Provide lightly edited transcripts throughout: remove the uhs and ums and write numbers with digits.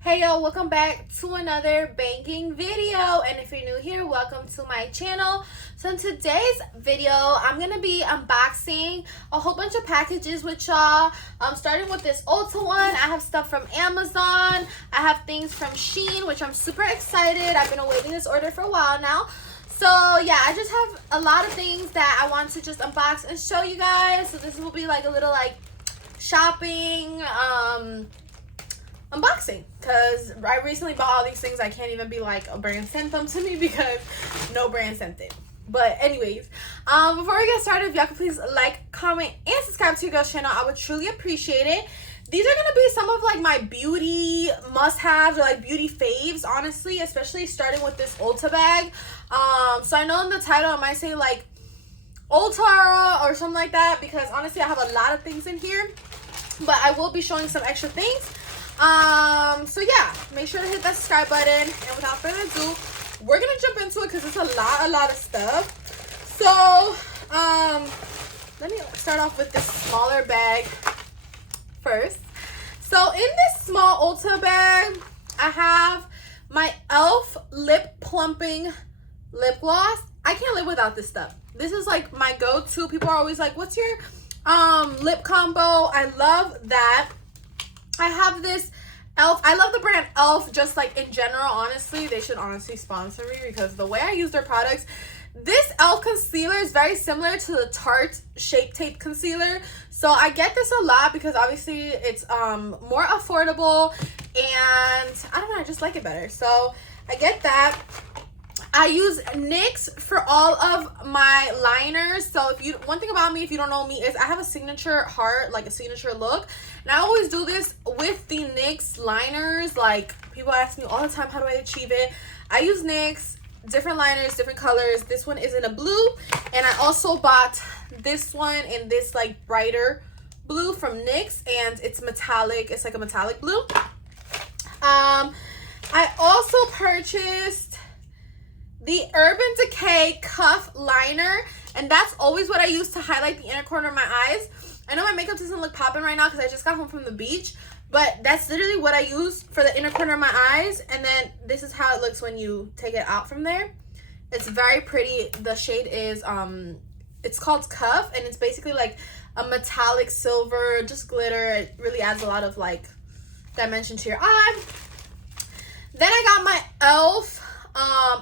Hey yo, welcome back to another banking video, and if you're new here, welcome to my channel. So in today's video, I'm gonna be unboxing a whole bunch of packages with y'all. Starting with this Ulta one. I have stuff from Amazon. I have things from Shein, which I'm super excited. I've been awaiting this order for a while now. So yeah, I just have a lot of things that I want to just unbox and show you guys. So this will be like a little shopping unboxing, because I recently bought all these things. I can't even be like a brand sent them to me because no brand sent it. But anyways, before we get started, if y'all could please like, comment, and subscribe to your girl's channel, I would truly appreciate it. These are gonna be some of like my beauty must-haves or like beauty faves, honestly, especially starting with this Ulta bag. So I know in the title it might say like Ulta or something like that, because honestly I have a lot of things in here, but I will be showing some extra things. So yeah, make sure to hit that subscribe button, and without further ado, we're gonna jump into it because it's a lot of stuff. So let me start off with this smaller bag first. So in this small Ulta bag, I have my e.l.f. lip plumping lip gloss. I can't live without this stuff. This is like my go-to. People are always like, what's your lip combo? I love that. I have this e.l.f. I love the brand e.l.f. just like in general. Honestly, they should honestly sponsor me, because the way I use their products, this e.l.f. concealer is very similar to the Tarte Shape Tape concealer. So I get this a lot because obviously it's more affordable, and I don't know, I just like it better. So I get that. I use NYX for all of my liners. So one thing about me, if you don't know me, is I have a signature heart, like a signature look. And I always do this with the NYX liners. Like, people ask me all the time, how do I achieve it? I use NYX, different liners, different colors. This one is in a blue. And I also bought this one in this like brighter blue from NYX. And it's metallic. It's like a metallic blue. I also purchased the Urban Decay Cuff Liner, and that's always what I use to highlight the inner corner of my eyes. I know my makeup doesn't look popping right now because I just got home from the beach, but that's literally what I use for the inner corner of my eyes. And then this is how it looks when you take it out from there. It's very pretty. The shade is it's called Cuff, and it's basically like a metallic silver, just glitter. It really adds a lot of like dimension to your eye. Then I got my e.l.f.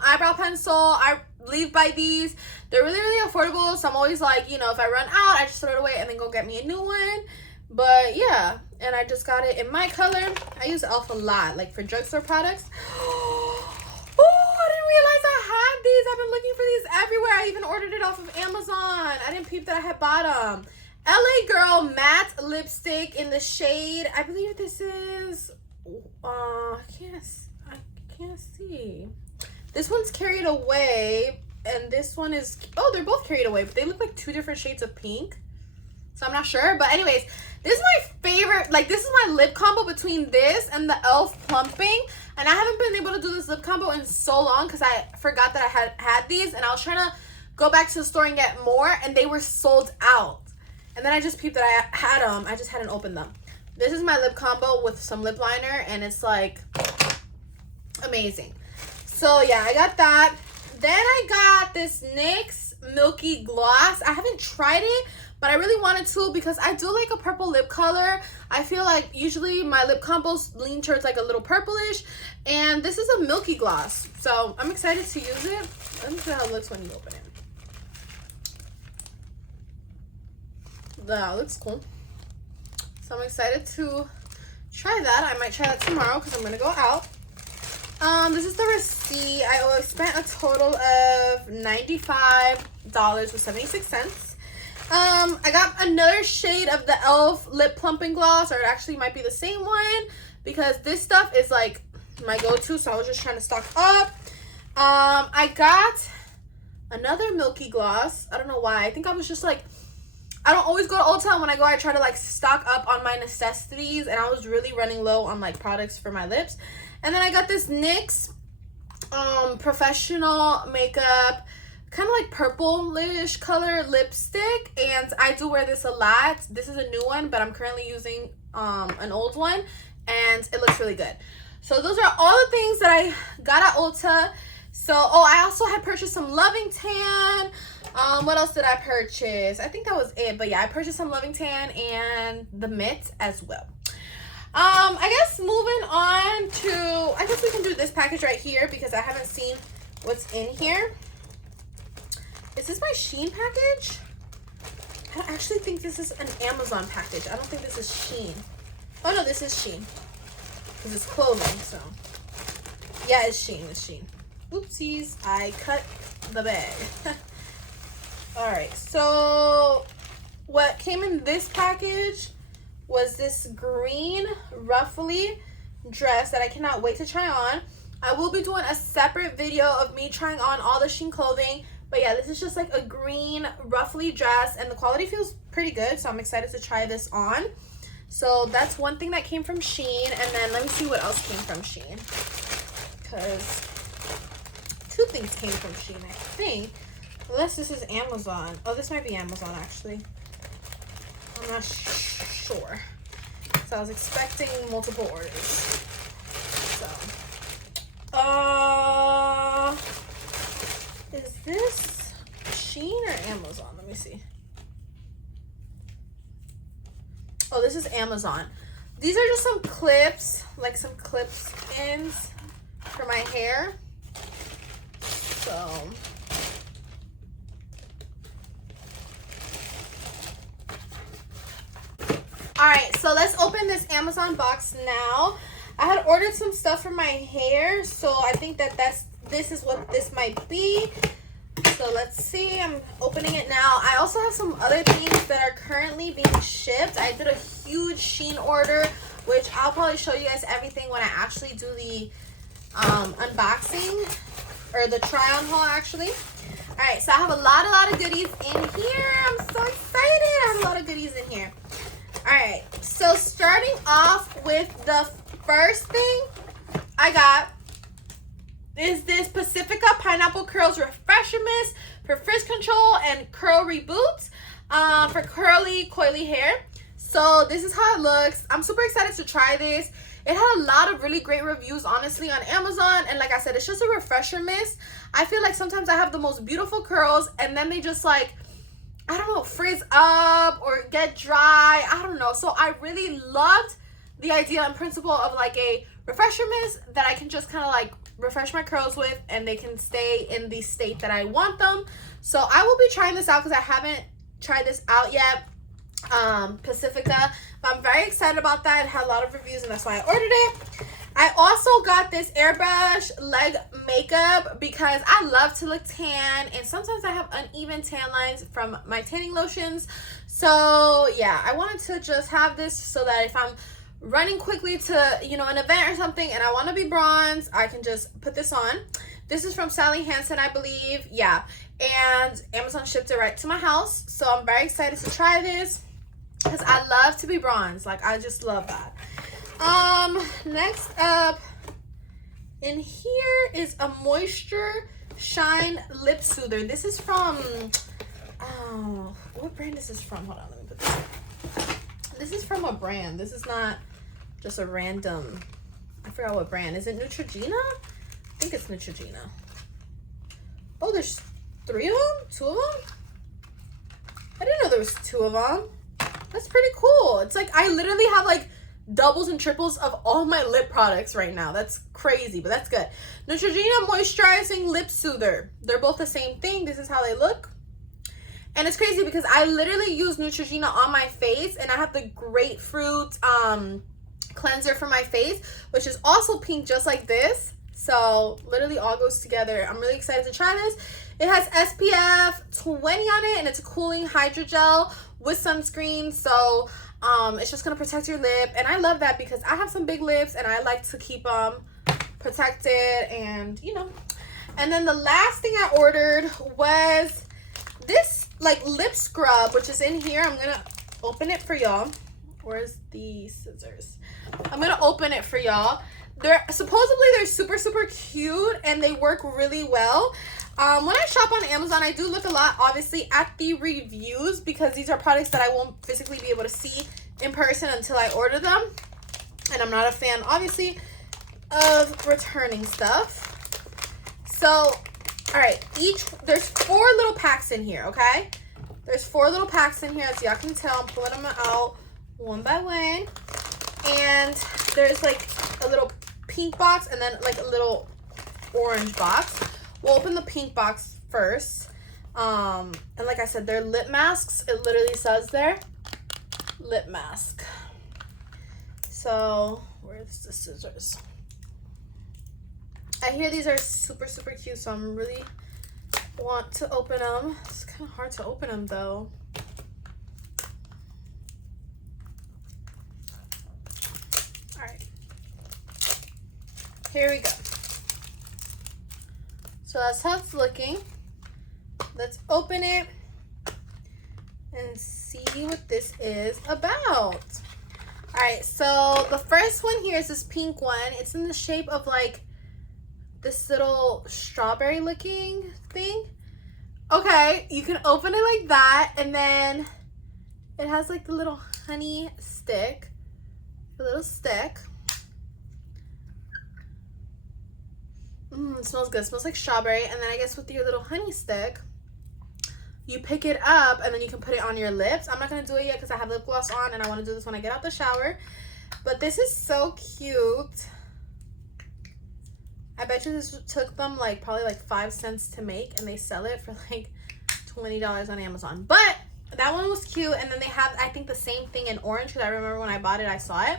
eyebrow pencil. I leave by these. They're really affordable, so I'm always like, you know, if I run out, I just throw it away and then go get me a new one. But yeah, and I just got it in my color. I use e.l.f. a lot, like for drugstore products. Oh, I didn't realize I had these. I've been looking for these everywhere. I even ordered it off of Amazon. I didn't peep that I had bought them. LA Girl matte lipstick in the shade, I believe this is I can't see. This one's Carried Away, and this one is, oh, they're both Carried Away, but they look like two different shades of pink. So I'm not sure. But anyways, this is my favorite. Like, this is my lip combo between this and the e.l.f. plumping. And I haven't been able to do this lip combo in so long because I forgot that I had these. And I was trying to go back to the store and get more, and they were sold out. And then I just peeped that I had them. I just hadn't opened them. This is my lip combo with some lip liner, and it's like amazing. So yeah, I got that. Then I got this NYX Milky Gloss. I haven't tried it, but I really wanted to because I do like a purple lip color. I feel like usually my lip combos lean towards like a little purplish, and this is a milky gloss. So I'm excited to use it. Let me see how it looks when you open it. That looks cool. So I'm excited to try that. I might try that tomorrow because I'm going to go out. This is the receipt. I spent a total of $95.76. I got another shade of the e.l.f. lip plumping gloss, or it actually might be the same one, because this stuff is like my go-to, so I was just trying to stock up. I got another milky gloss. I don't know why. I think I was just like, I don't always go to Ulta, and when I go, I try to like stock up on my necessities, and I was really running low on like products for my lips. And then I got this NYX professional makeup, kind of like purplish color lipstick, and I do wear this a lot. This is a new one, but I'm currently using an old one, and it looks really good. So those are all the things that I got at Ulta. So, oh, I also had purchased some Loving Tan. What else did I purchase? I think that was it. But yeah, I purchased some Loving Tan and the mitts as well. I guess moving on to, I guess we can do this package right here because I haven't seen what's in here. Is this my Shein package? I actually think this is an Amazon package. I don't think this is Shein. Oh no, this is Shein. Because it's clothing, so. Yeah, it's Shein, it's Shein. Oopsies, I cut the bag. Alright, so what came in this package was this green ruffly dress that I cannot wait to try on. I will be doing a separate video of me trying on all the Shein clothing. But yeah, this is just like a green ruffly dress and the quality feels pretty good. So I'm excited to try this on. So that's one thing that came from Shein. And then let me see what else came from Shein. Because two things came from Shein, I think. Unless this is Amazon. Oh, this might be Amazon actually. I'm not sure. So I was expecting multiple orders. So, is this Shein or Amazon? Let me see. Oh, this is Amazon. These are just some clips, like some clips ends for my hair. So, alright, so let's open this Amazon box now. I had ordered some stuff for my hair, so I think that this is what this might be. So let's see, I'm opening it now. I also have some other things that are currently being shipped. I did a huge Shein order, which I'll probably show you guys everything when I actually do the unboxing, or the try on haul actually. Alright, so I have a lot of goodies in here. I'm so excited. I have a lot of goodies in here. Alright, so starting off with the first thing I got is this Pacifica Pineapple Curls Refresher Mist for frizz control and curl reboots for curly, coily hair. So this is how it looks. I'm super excited to try this. It had a lot of really great reviews, honestly, on Amazon. And like I said, it's just a refresher mist. I feel like sometimes I have the most beautiful curls and then they just like, I don't know, frizz up or get dry. I don't know. So I really loved the idea and principle of like a refresher mist that I can just kind of like refresh my curls with and they can stay in the state that I want them. So I will be trying this out because I haven't tried this out yet. Pacifica, but I'm very excited about that. It had a lot of reviews and that's why I ordered it. I also got this airbrush leg makeup because I love to look tan and sometimes I have uneven tan lines from my tanning lotions. So yeah, I wanted to just have this so that if I'm running quickly to, you know, an event or something and I want to be bronze, I can just put this on. This is from Sally Hansen, I believe. Yeah, and Amazon shipped it right to my house. So I'm very excited to try this because I love to be bronze. Like, I just love that. Next up in here is a Moisture Shine Lip Soother. This is from, oh, what brand is this from? Hold on, let me put this in. This is from a brand. This is not just a random, I forgot what brand. Is it Neutrogena? I think it's Neutrogena. Oh, there's 3 of them? 2 of them? I didn't know there was 2 of them. That's pretty cool. It's like I literally have like doubles and triples of all my lip products right now. That's crazy, but that's good. Neutrogena Moisturizing Lip Soother. They're both the same thing. This is how they look. And it's crazy because I literally use Neutrogena on my face and I have the grapefruit cleanser for my face, which is also pink just like this. So literally all goes together. I'm really excited to try this. It has SPF 20 on it and it's a cooling hydrogel with sunscreen. So it's just gonna protect your lip. And I love that because I have some big lips and I like to keep them protected and, you know. And then the last thing I ordered was this like lip scrub, which is in here. I'm gonna open it for y'all. Where's the scissors? I'm gonna open it for y'all. They're super cute and they work really well. When I shop on Amazon, I do look a lot obviously at the reviews because these are products that I won't physically be able to see in person until I order them. And I'm not a fan obviously of returning stuff. So, all right, there's 4 little packs in here, okay? There's 4 little packs in here, as y'all can tell. I'm pulling them out one by one. And there's like a little pink box and then like a little orange box. We'll open the pink box first. And like I said, they're lip masks. It literally says there, lip mask. So, where's the scissors? I hear these are super, super cute, so I'm really want to open them. It's kind of hard to open them though. All right, here we go. So that's how it's looking. Let's open it and see what this is about. All right, so the first one here is this pink one. It's in the shape of like this little strawberry looking thing. Okay, you can open it like that, and then it has like the little honey stick, a little stick. It smells good. It smells like strawberry. And then I guess with your little honey stick, you pick it up and then you can put it on your lips. I'm not going to do it yet because I have lip gloss on and I want to do this when I get out the shower. But this is so cute. I bet you this took them like probably like 5 cents to make, and they sell it for like $20 on Amazon. But that one was cute. And then they have, I think, the same thing in orange, because I remember when I bought it, I saw it.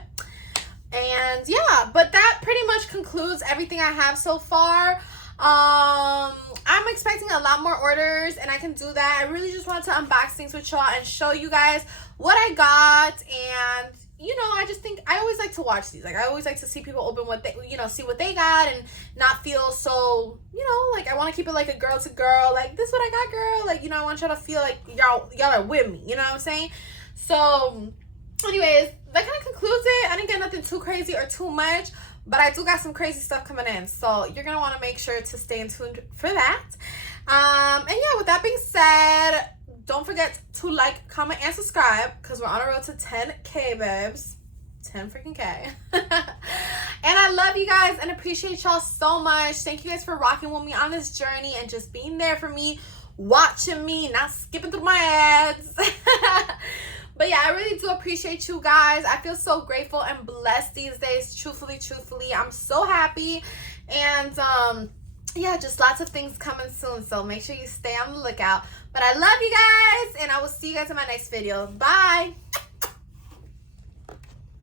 And yeah, but that pretty much concludes everything I have so far. I'm expecting a lot more orders, and I can do that. I really just wanted to unbox things with y'all and show you guys what I got. And you know, I just think I always like to watch these. Like, I always like to see people open what they, you know, see what they got, and not feel so, you know, like I want to keep it like a girl to girl, like this is what I got, girl. Like, you know, I want y'all to feel like y'all are with me, you know what I'm saying? So anyways, that kind of concludes it. I didn't get nothing too crazy or too much, but I do got some crazy stuff coming in, so you're gonna want to make sure to stay in tuned for that. And yeah, with that being said, don't forget to like, comment, and subscribe, because we're on a road to 10K, babes. 10 freaking K. And I love you guys and appreciate y'all so much. Thank you guys for rocking with me on this journey and just being there for me, watching me, not skipping through my ads. But yeah, I really do appreciate you guys. I feel so grateful and blessed these days. Truthfully, I'm so happy. And yeah, just lots of things coming soon, so make sure you stay on the lookout. But I love you guys, and I will see you guys in my next video. Bye.